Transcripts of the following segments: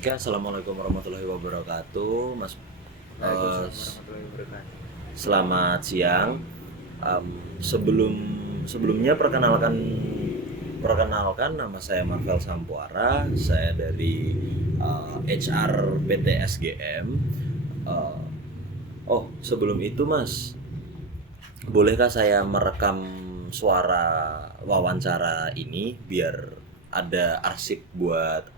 Oke, assalamualaikum warahmatullahi wabarakatuh, Mas. Eh, Waalaikumsalam warahmatullahi wabarakatuh. Selamat siang. Sebelum sebelumnya perkenalkan nama saya Marvel Sampuara. Saya dari HR PT SGM. Eh, Sebelum itu, Mas, bolehkah saya merekam suara wawancara ini biar ada arsip buat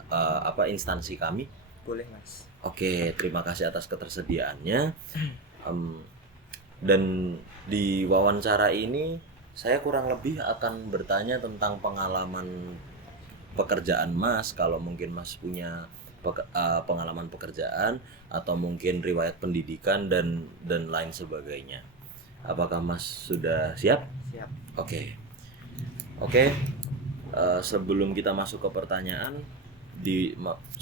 instansi kami? Boleh mas. Oke, terima kasih atas ketersediaannya. Em, dan di wawancara ini saya kurang lebih akan bertanya tentang pengalaman pekerjaan Mas, kalau mungkin Mas punya pengalaman pekerjaan atau mungkin riwayat pendidikan dan lain sebagainya. Apakah Mas sudah siap? Siap. Oke. Oke. Sebelum kita masuk ke pertanyaan,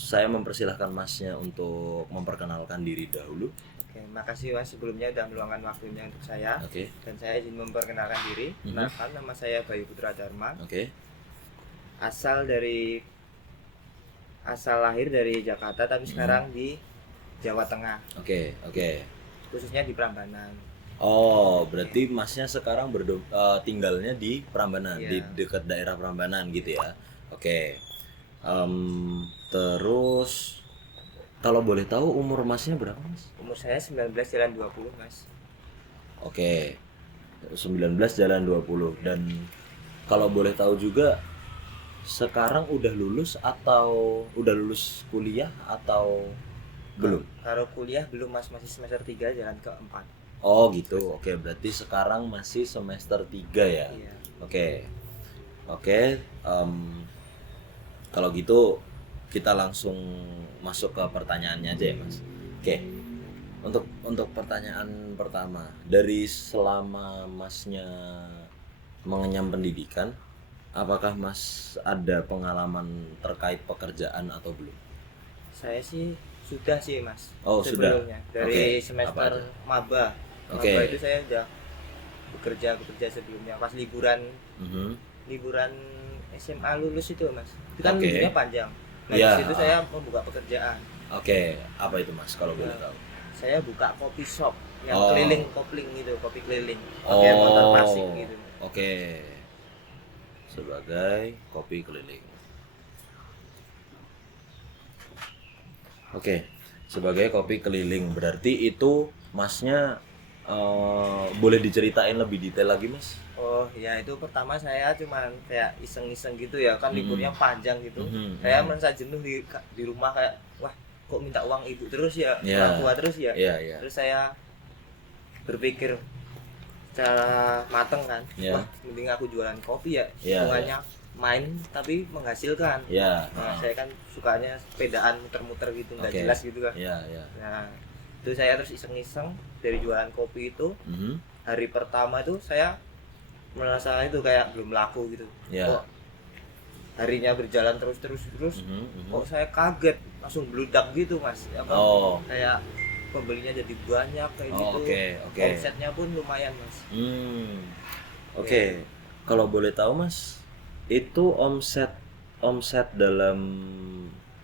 saya mempersilahkan Masnya untuk memperkenalkan diri dahulu. Oke, makasih mas sebelumnya sudah meluangkan waktunya untuk saya. Oke. Dan saya izin memperkenalkan diri. Kenalkan, nama saya Bayu Putra Dharma. Oke. Asal lahir dari Jakarta tapi sekarang di Jawa Tengah, Oke. Oke. khususnya di Prambanan. Oh, berarti Masnya sekarang tinggalnya di Prambanan, di Iya. dekat daerah Prambanan gitu ya. Oke. Terus kalau boleh tahu umur Masnya berapa, Mas? Umur saya 19 jalan 20 mas. Oke. 19 jalan 20. Dan kalau boleh tahu juga, sekarang udah lulus atau udah lulus kuliah atau belum? Kalau kuliah belum mas, masih semester 3 jalan ke-4. Oh gitu. Oke, berarti sekarang masih semester 3 ya. Iya. Oke. Oke, kalau gitu kita langsung masuk ke pertanyaannya aja ya, Mas. Oke. Untuk pertanyaan pertama, dari selama Masnya mengenyam pendidikan, apakah Mas ada pengalaman terkait pekerjaan atau belum? Saya sih sudah sih mas. Oh, sudah. Sebelumnya Oke, dari apa semester aja? maba. Oke. Maba itu saya udah bekerja sebelumnya pas liburan Mhm. SMA lulus itu mas. Itu kan Oke. liburnya panjang. Nah Iya. di situ saya membuka pekerjaan. Oke, apa itu Mas kalau boleh tahu? Saya buka kopi shop yang Oh. keliling kopling gitu, kopi keliling. Pakai motor klasik gitu. Oke. Sebagai kopi keliling. Oke, sebagai kopi keliling berarti itu Masnya boleh diceritain lebih detail lagi, Mas? Oh ya, itu pertama saya cuman kayak iseng-iseng gitu ya, kan liburnya panjang gitu. Mhm, Saya mhm. merasa jenuh di rumah, kayak wah kok minta uang ibu terus ya, Iya. orang tua terus ya. Iya, iya. Terus saya berpikir secara mateng kan, Iya. wah mending aku jualan kopi ya, Iya, hitungannya main tapi menghasilkan. Iya. Nah, saya kan sukanya sepedaan muter-muter gitu, nggak Oke. jelas gitu kan. Iya, iya. Nah, itu saya terus iseng-iseng dari jualan kopi itu. Mhm. Hari pertama itu saya merasa itu kayak belum laku gitu. Iya. Kok harinya berjalan terus, Mhm, mhm. kok saya kaget, langsung bludak gitu mas. Oh. Kayak pembelinya jadi banyak kayak gitu. Oke, oke. Omsetnya pun lumayan mas. Oke. Kalau boleh tahu, Mas, itu omset dalam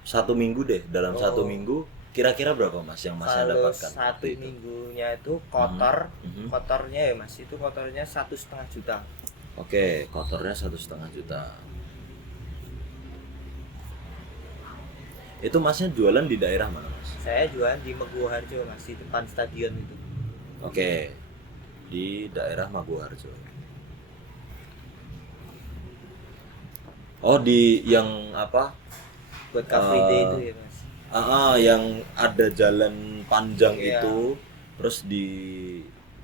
satu minggu deh, dalam satu Oh. minggu kira-kira berapa, Mas, yang Masnya Kalau dapatkan satu waktu itu? minggunya itu kotor, Mhm. kotornya ya mas, itu kotornya 1,5 juta. Oke, kotornya 1,5 juta. Itu Masnya jualan di daerah mana, Mas? Saya jualan di Meguharjo mas, di depan stadion itu. Oke, di daerah Maguwarjo. Oh, di yang apa? Buat Car Free Day itu ya mas. Yang ada jalan panjang Iya. itu, terus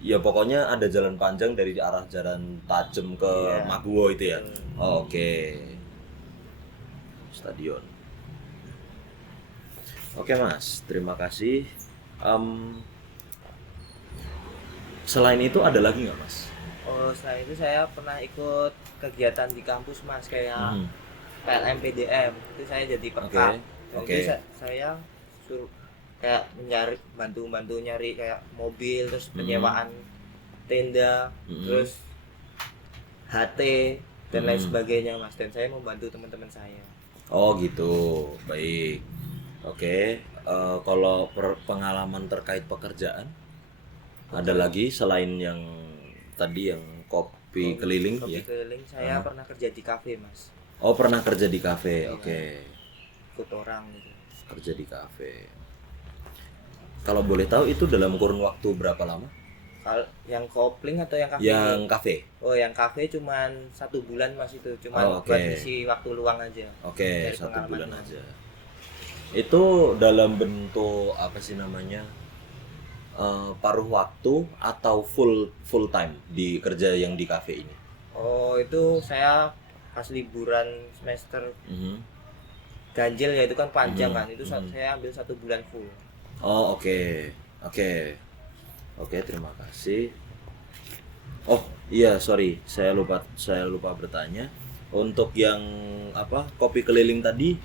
ya pokoknya ada jalan panjang dari arah Jalan Tajem ke Iya. Maguwo itu ya. Hmm. Oh, oke. Stadion. Oke Mas, terima kasih. Selain itu ada lagi nggak Mas? Oh, selain itu saya pernah ikut kegiatan di kampus mas, kayak Mhm. PLM PDM. Itu saya jadi perkap. Oke. Jadi saya suruh kayak bantu nyari kayak mobil, terus penyewaan tenda, Mhm. terus HT dan lain Mhm. sebagainya mas. Dan saya membantu teman-teman saya. Oh gitu, baik. Oke, kalau pengalaman terkait pekerjaan ada lagi selain yang tadi yang kopi keliling Kopi ya? keliling saya pernah kerja di kafe mas. Oh, pernah kerja di kafe. Iya. Oke. Ikut orang gitu. Kerja di kafe. Kalau boleh tahu itu dalam kurun waktu berapa lama? Kalau yang kopling atau yang kafe? Yang kafe. Oh, yang kafe cuman 1 bulan mas, itu cuman Oh, oke. buat isi waktu luang aja. Oke, Dari 1 bulan pengalaman aja. Itu dalam bentuk apa sih namanya? Paruh waktu atau full time di kerja yang di kafe ini? Oh, itu saya pas liburan semester Mhm. ganjil ya, itu kan panjang Mhm. kan, itu Mhm. saya ambil 1 bulan full. Oh, oke. Oke. Oke, terima kasih. Oh, iya, sorry. Saya lupa bertanya. Untuk yang apa? Kopi keliling tadi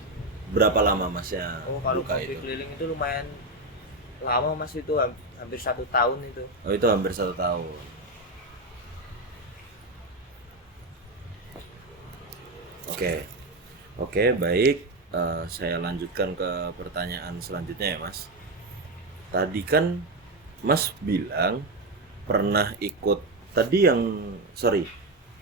berapa lama Masnya Oh, kalau buka kopi itu? keliling itu lumayan lama mas, itu hampir 1 tahun itu. Oh, itu hampir 1 tahun. Oke. Oke, baik. Saya lanjutkan ke pertanyaan selanjutnya ya, Mas. Tadi kan Mas bilang pernah ikut tadi yang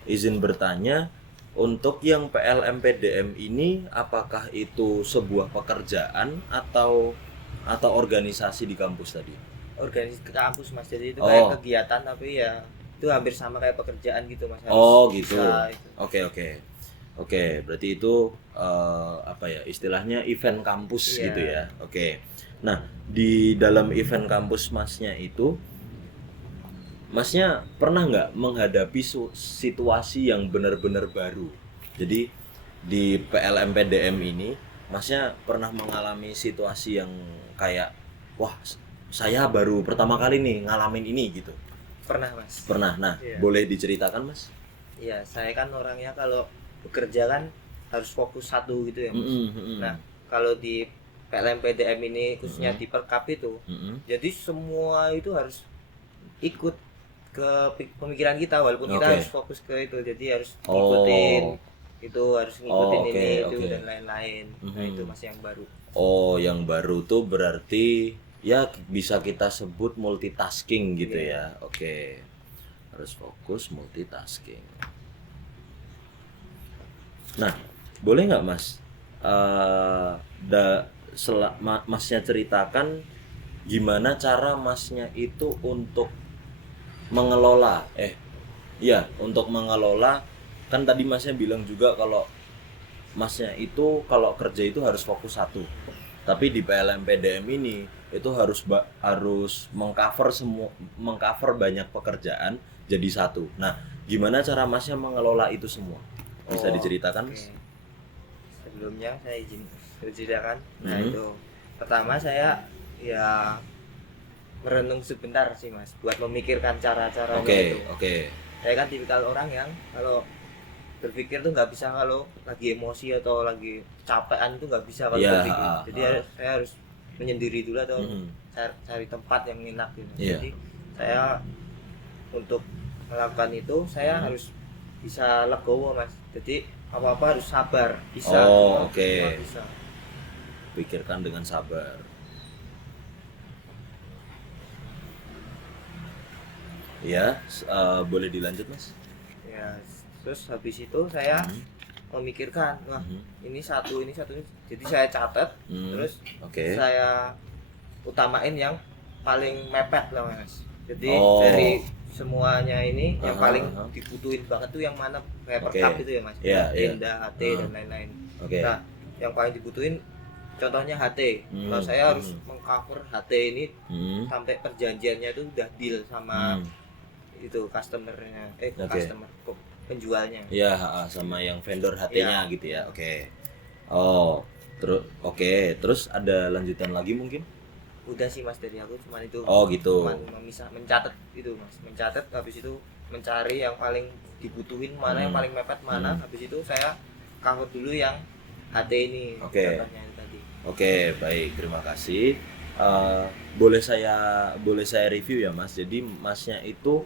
izin bertanya untuk yang PLM PDM ini apakah itu sebuah pekerjaan atau organisasi di kampus tadi? Organisasi ke kampus mas, jadi itu Oh. kayak kegiatan tapi ya itu hampir sama kayak pekerjaan gitu mas, harus Oh, gitu. bisa itu. Oke. Oke, berarti itu apa ya? Istilahnya event kampus Iya. gitu ya. Oke. Nah, di dalam event kampus Masnya itu Masnya pernah nggak menghadapi situasi yang benar-benar baru? Jadi di PLM PDM ini, Masnya pernah mengalami situasi yang kayak, wah, saya baru pertama kali nih ngalamin ini gitu. Pernah mas. Pernah. Nah, Iya. boleh diceritakan, Mas? Iya, saya kan orangnya kalau bekerja kan harus fokus satu gitu ya mas. Mm-mm. Nah, kalau di PLM PDM ini khususnya di Perkap itu, Mm-mm. jadi semua itu harus ikut ke pemikiran kita, walaupun kita Oke. harus fokus ke itu, jadi harus Oh. ngikutin itu, harus ngikutin Oh, oke, ini itu oke. dan lain-lain. Nah, Mhm. itu masih yang baru. Oh, yang baru tuh berarti ya bisa kita sebut multitasking gitu Iya. ya. Oke. Harus fokus multitasking. Nah, boleh nggak Mas? Masnya ceritakan gimana cara Masnya itu untuk mengelola untuk mengelola, kan tadi Masnya bilang juga kalau Masnya itu kalau kerja itu harus fokus satu. Tapi di PLM PDM ini itu harus mengcover banyak pekerjaan jadi satu. Nah, gimana cara Masnya mengelola itu semua? Bisa Oh, diceritakan, oke. Mas? Sebelumnya saya izin berceritakan. Nah, Mhm. itu pertama saya ya merenung sebentar sih mas, buat memikirkan cara-caranya itu. Oke. Saya kan tipikal orang yang kalau berpikir tuh nggak bisa kalau lagi emosi atau lagi capean, tuh nggak bisa kalau Iya, berpikir. Jadi ha. saya harus menyendiri dulu atau Mhm. cari tempat yang enak gitu. Iya. Jadi saya untuk melakukan itu saya harus bisa legowo mas. Jadi apa-apa harus sabar, bisa. Oh, oke. Semua bisa. Pikirkan dengan sabar. Ya, boleh dilanjut, Mas? Ya, terus habis itu saya Mhm. memikirkan, wah Mhm. ini satu, jadi saya catat, Hmm, terus oke. saya utamain yang paling mepet lah mas. Jadi Oh. dari semuanya ini yang Aha, paling aha. dibutuhin banget tuh yang mana, kayak Oke. Perkap itu ya mas, Iya, iya. tenda, HT Ah. dan lain-lain. Oke. Nah, yang paling dibutuhin contohnya HT. Kalau saya harus mengcover HT ini Hmm. sampai perjanjiannya itu udah deal sama Hmm. itu customernya, Oke. customer kok penjualnya. Iya, sama yang vendor HT-nya Iya. gitu ya. Oke. Oh, terus ada lanjutan lagi mungkin? Udah sih mas, dari aku cuman itu. Oh, gitu. Cuman mencatat itu mas, mencatat, habis itu mencari yang paling dibutuhin mana, yang paling mepet mana, habis itu saya cover dulu yang HT ini. Oke. Contohnya itu tadi. Oke, baik, terima kasih. Boleh saya review ya, Mas. Jadi Masnya itu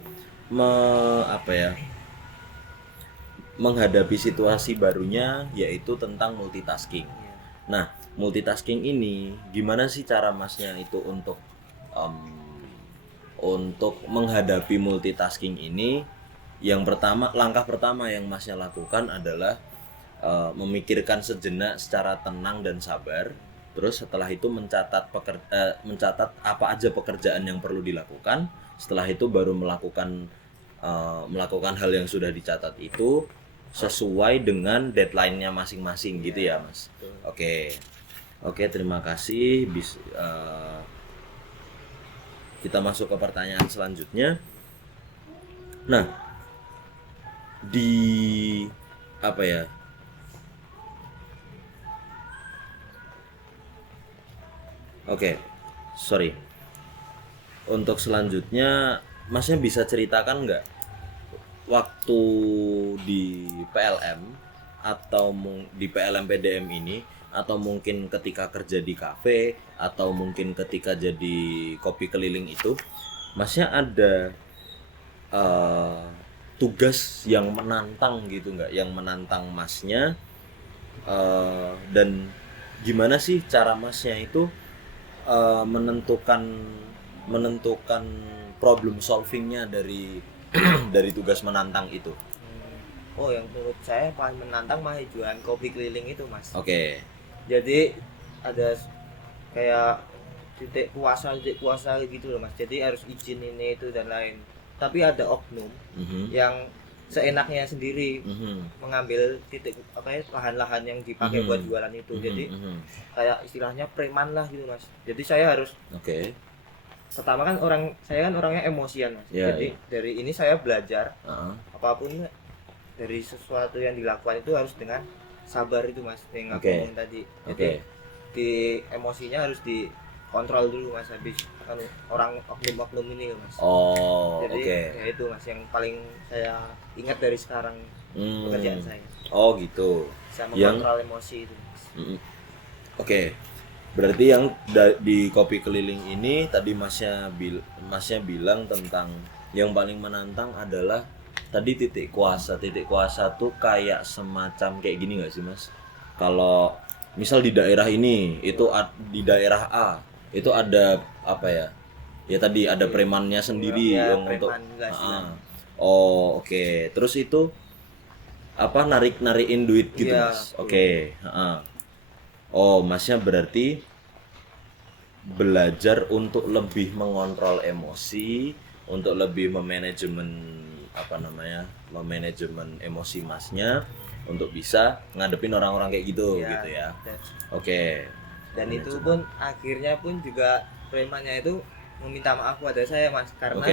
menghadapi situasi barunya yaitu tentang multitasking. Iya. Nah, multitasking ini, gimana sih cara masnya itu em, untuk menghadapi multitasking ini? Yang pertama, langkah pertama yang masnya lakukan adalah memikirkan sejenak secara tenang dan sabar. Terus setelah itu mencatat apa aja pekerjaan yang perlu dilakukan. Setelah itu baru melakukan hal yang sudah dicatat itu sesuai dengan deadline-nya masing-masing gitu ya, Mas. Oke. Oke, terima kasih. Kita masuk ke pertanyaan selanjutnya. Nah, di apa ya? Oke, sorry. Untuk selanjutnya, Masnya bisa ceritakan nggak waktu di PLM atau di PLM PDM ini, atau mungkin ketika kerja di kafe, atau mungkin ketika jadi kopi keliling itu, Masnya ada eh, tugas yang menantang gitu nggak, yang menantang Masnya, dan gimana sih cara Masnya itu menentukan problem solvingnya dari dari tugas menantang itu. Oh, yang menurut saya paling menantang mah jualan kopi keliling itu, Mas. Oke. Jadi ada kayak titik puasa gitu loh, Mas. Jadi harus izin ini itu dan lain. Tapi ada oknum yang seenaknya sendiri mengambil titik lahan-lahan yang dipakai buat jualan itu. Jadi kayak istilahnya preman lah gitu, Mas. Jadi saya harus pertama kan saya kan orangnya emosian, Mas. Jadi dari ini saya belajar apapun dari sesuatu yang dilakukan itu harus dengan sabar itu, Mas, yang aku ngomong tadi. Jadi di emosinya harus dikontrol dulu, Mas, habis kan orang oknum ini, Mas. Jadi ya itu, Mas, yang paling saya ingat dari sekarang pekerjaan saya. Oh gitu. Bisa mengontrol emosi itu, Mas. Oke. Berarti yang di kopi keliling ini tadi masnya bilang tentang yang paling menantang adalah tadi titik kuasa. Titik kuasa tuh kayak semacam kayak gini nggak sih, Mas? Kalau misal di daerah ini itu di daerah A itu ada apa ya? Ya tadi ada premannya sendiri yang untuk oke. Terus itu apa, narikin duit gitu, Mas? Oke. Oh, Masnya berarti belajar untuk lebih mengontrol emosi, untuk lebih memanajemen emosi Masnya untuk bisa ngadepin orang-orang kayak gitu gitu ya. Oke. Dan itu pun akhirnya pun juga premannya itu meminta maaf pada saya, Mas, karena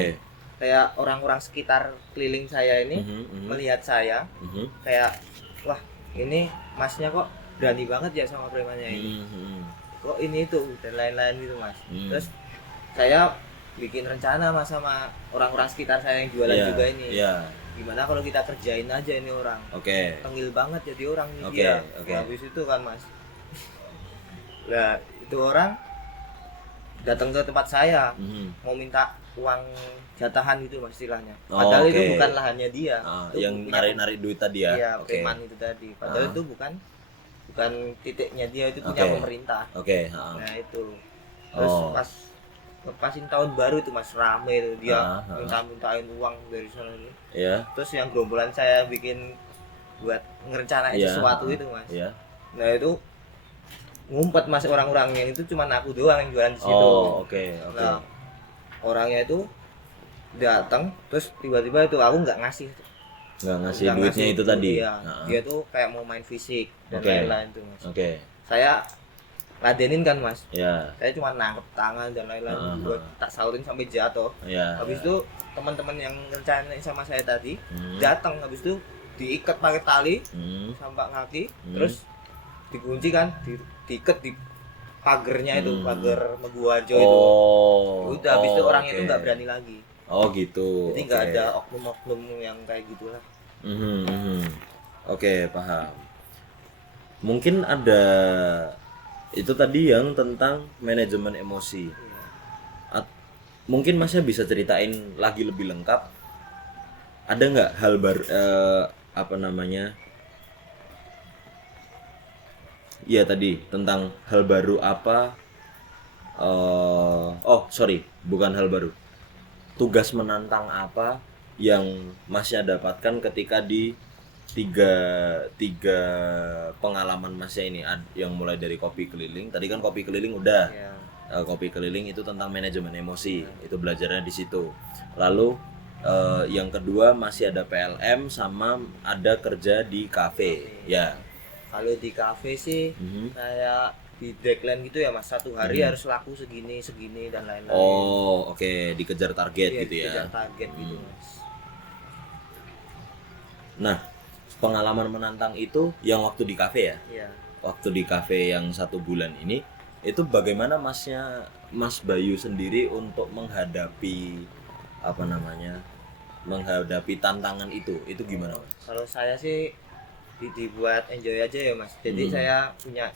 kayak orang-orang sekitar keliling saya ini melihat saya kayak, wah, ini Masnya kok berani banget ya sama premannya ini, kok ini itu dan lain-lain gitu, Mas. Terus saya bikin rencana, Mas, sama orang-orang sekitar saya yang jualan juga ini. Gimana kalau kita kerjain aja ini orang? Tengil banget jadi orang ini dia. Habis itu kan, Mas, nah itu orang datang ke tempat saya mau minta uang jatahan gitu, Mas, istilahnya. Padahal itu bukan lahannya dia. Yang narik-narik duit tadi ya. Iya, preman itu tadi. Padahal itu bukan titiknya dia, itu punya pemerintah. Nah itu. Terus pas lepasin tahun baru itu, Mas, rame itu dia mintain uang dari sana itu. Terus yang gerombolan saya bikin buat ngerencanain sesuatu itu, Mas. Nah itu ngumpet, Mas, orang-orangnya itu cuma aku doang yang jualan di situ. Nah orangnya itu datang terus tiba-tiba itu aku nggak ngasih duitnya itu tadi. Dia tuh kayak mau main fisik dan lain-lain tuh, Mas. Saya ladenin kan, Mas. Saya cuma nangkep tangan dan lain-lain, buat tak sautin sampai jatuh. Habis itu teman-teman yang rencanain sama saya tadi datang, habis itu diikat pakai tali sampai kaki, terus dikunci kan, diikat di pagernya itu, pagar Meguajo itu. Udah habis itu orangnya itu nggak berani lagi. Gitu. Jadi nggak ada oknum-oknum yang kayak gitulah. Paham. Mungkin ada itu tadi yang tentang manajemen emosi. Mungkin Masnya bisa ceritain lagi lebih lengkap. Ada nggak hal Iya tadi tentang hal baru apa? Oh sorry, bukan hal baru. Tugas menantang apa yang Masnya dapatkan ketika di tiga tiga pengalaman Masnya ini, yang mulai dari kopi keliling. Tadi kan kopi keliling udah. Ya. Kopi keliling itu tentang manajemen emosi, itu belajarnya di situ. Lalu yang kedua masih ada PLM sama ada kerja di kafe. Ya. Kalau di kafe sih kayak di deadline gitu ya mas, satu hari harus laku segini segini dan lain-lain. Oh oke, dikejar target Iya, gitu ya. dikejar target gitu mas. Nah, pengalaman menantang itu yang waktu di kafe ya? Iya. Waktu di kafe yang 1 bulan ini, itu bagaimana Mas Bayu sendiri untuk menghadapi apa namanya, menghadapi tantangan itu gimana Mas? Kalau saya sih dibuat enjoy aja ya mas. Jadi saya punya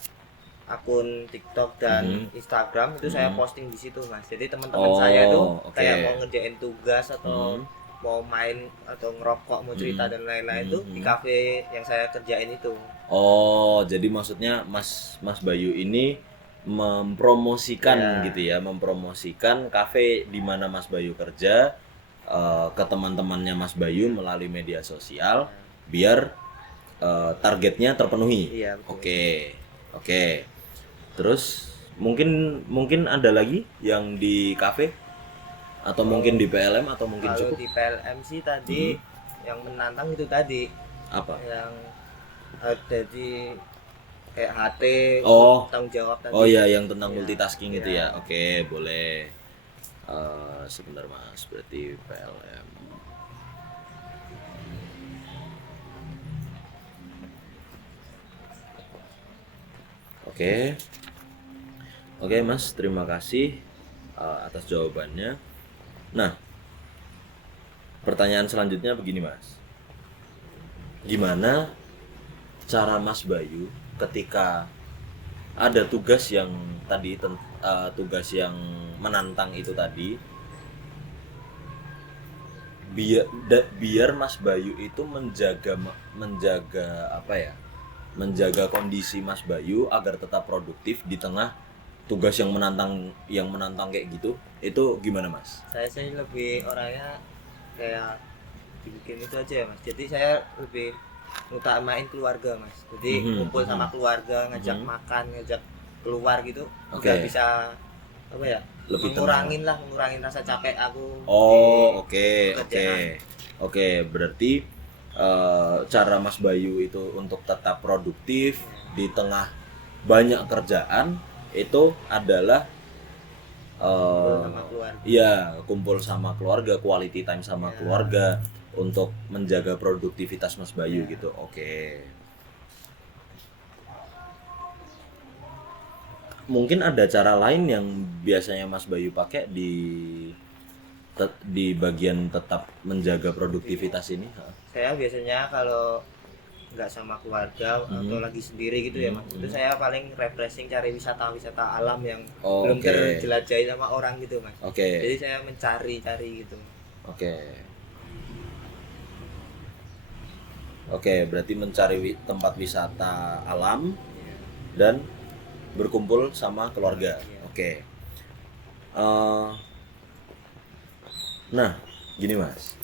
akun TikTok dan Instagram itu saya posting di situ mas. Jadi teman-teman saya tuh kayak mau ngerjain tugas atau mau main atau ngerokok, mau cerita dan lain-lain tuh di kafe yang saya kerjain itu. Oh, jadi maksudnya Mas Bayu ini mempromosikan gitu ya, mempromosikan kafe di mana Mas Bayu kerja ke teman-temannya Mas Bayu melalui media sosial biar targetnya terpenuhi. Iya, betul. Oke. Terus mungkin ada lagi yang di kafe atau mungkin di PLM atau mungkin Kalau cukup? di PLM sih tadi yang menantang itu tadi Apa? yang jadi kayak HT, tanggung jawab tadi. Oh iya, yang tentang multitasking itu ya. Oke, boleh. Sebentar Mas, berarti PLM. Oke Mas, terima kasih atas jawabannya. Nah, pertanyaan selanjutnya begini Mas. Gimana cara Mas Bayu ketika ada tugas yang tadi tugas yang menantang itu tadi, biar Mas Bayu itu menjaga apa ya, menjaga kondisi Mas Bayu agar tetap produktif di tengah tugas yang menantang kayak gitu, itu gimana Mas? Saya sih lebih orangnya kayak dibikin itu aja ya mas. Jadi saya lebih ngutamain keluarga mas. Jadi kumpul sama keluarga, ngajak makan, ngajak keluar gitu. Udah bisa apa ya? Lebih ngurangin rasa capek aku. Oh oke. Berarti cara Mas Bayu itu untuk tetap produktif di tengah banyak kerjaan itu adalah kumpul sama keluarga, quality time sama keluarga untuk menjaga produktivitas Mas Bayu gitu. Oke. Mungkin ada cara lain yang biasanya Mas Bayu pakai di bagian tetap menjaga produktivitas ini? Saya biasanya kalau nggak sama keluarga atau lagi sendiri gitu ya mas, itu saya paling refreshing, cari wisata alam yang belum terjelajahi sama orang gitu mas. Jadi saya mencari gitu. Oke, berarti mencari tempat wisata alam dan berkumpul sama keluarga. Oke. Nah, gini mas.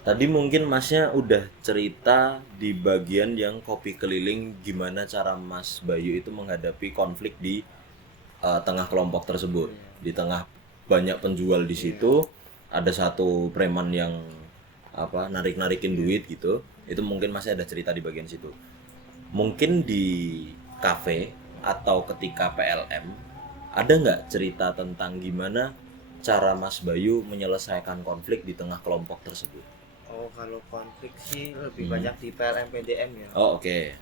Tadi mungkin masnya udah cerita di bagian yang kopi keliling gimana cara Mas Bayu itu menghadapi konflik di tengah kelompok tersebut. Di tengah banyak penjual di situ, ada satu preman yang narik-narikin duit gitu. Itu mungkin masnya ada cerita di bagian situ. Mungkin di kafe atau ketika PLM ada nggak cerita tentang gimana cara Mas Bayu menyelesaikan konflik di tengah kelompok tersebut? Oh, kalau konflik sih lebih banyak di PLM PDM ya. Oh, oke.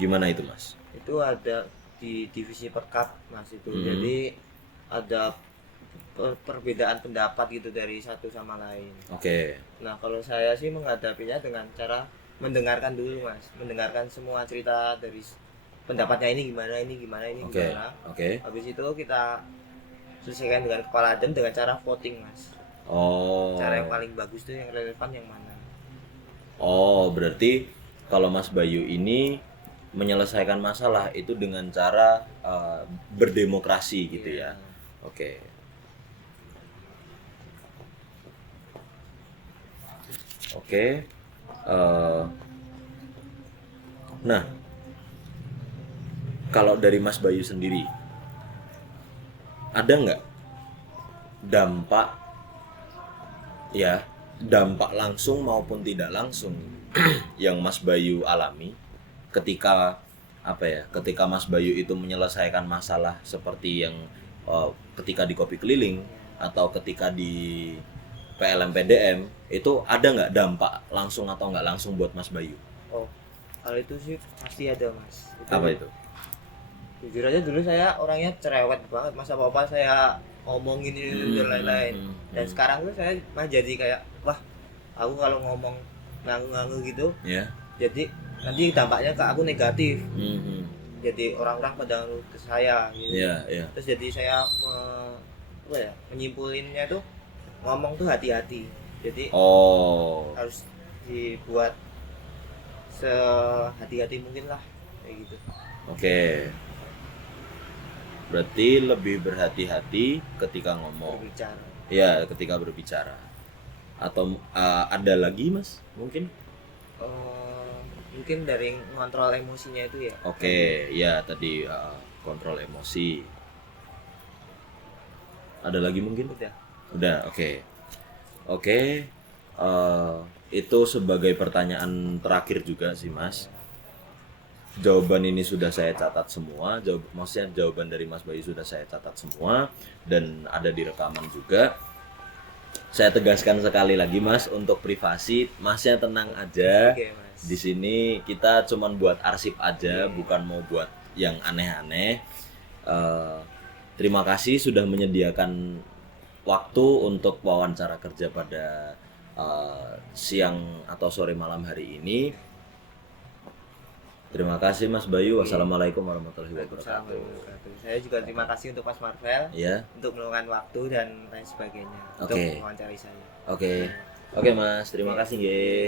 Gimana itu, Mas? Itu ada di divisi perkap, Mas itu. Jadi ada perbedaan pendapat gitu dari satu sama lain. Nah, kalau saya sih menghadapinya dengan cara mendengarkan dulu, Mas. Mendengarkan semua cerita dari pendapatnya ini gimana. Habis itu kita selesaikan dengan kepala dan dengan cara voting, Mas. Cara yang paling bagus tuh yang relevan yang mana? Berarti kalau Mas Bayu ini menyelesaikan masalah itu dengan cara berdemokrasi gitu Iya. ya. Oke. Oke. Eh, nah, kalau dari Mas Bayu sendiri, ada nggak dampak ya, dampak langsung maupun tidak langsung yang Mas Bayu alami ketika ketika Mas Bayu itu menyelesaikan masalah seperti yang ketika di Kopi Keliling atau ketika di PLM PDM, itu ada nggak dampak langsung atau nggak langsung buat Mas Bayu? Oh, kalau itu sih pasti ada mas. Apa itu? Jujur aja dulu saya orangnya cerewet banget, masa apa saya ngomongin ini dan lain-lain. Dan sekarang tuh saya mah jadi kayak wah, aku kalau ngomong nganggu-nganggu gitu, Ya. jadi nanti dampaknya ke aku negatif. Mhm. Jadi orang-orang pada ngeluh ke saya gitu. Iya, iya. Terus jadi saya menyimpulinnya tuh ngomong tuh hati-hati. Jadi Oh. harus dibuat sehati-hati mungkin lah kayak gitu. Oke. Berarti lebih berhati-hati ketika ngomong. Berbicara. Ya, ketika berbicara. Atau ada lagi, Mas? Mungkin? Mungkin dari ngontrol emosinya itu ya. Oke, ya tadi kontrol emosi. Ada lagi mungkin? Udah, oke. Oke. Itu sebagai pertanyaan terakhir juga sih, Mas. Jawaban ini sudah saya catat semua, maksudnya jawaban dari Mas Bayu sudah saya catat semua dan ada di rekaman juga. Saya tegaskan sekali lagi Mas, untuk privasi Masnya tenang aja. Oke, Mas. Di sini kita cuman buat arsip aja, bukan mau buat yang aneh-aneh. Terima kasih sudah menyediakan waktu untuk wawancara kerja pada siang atau sore malam hari ini. Terima kasih Mas Bayu. Wassalamualaikum warahmatullahi wabarakatuh. Saya juga terima kasih untuk Mas Marvel Ya. untuk meluangkan waktu dan lain sebagainya untuk Oke. mewawancari saya. Oke. Oke Mas, terima kasih nggih.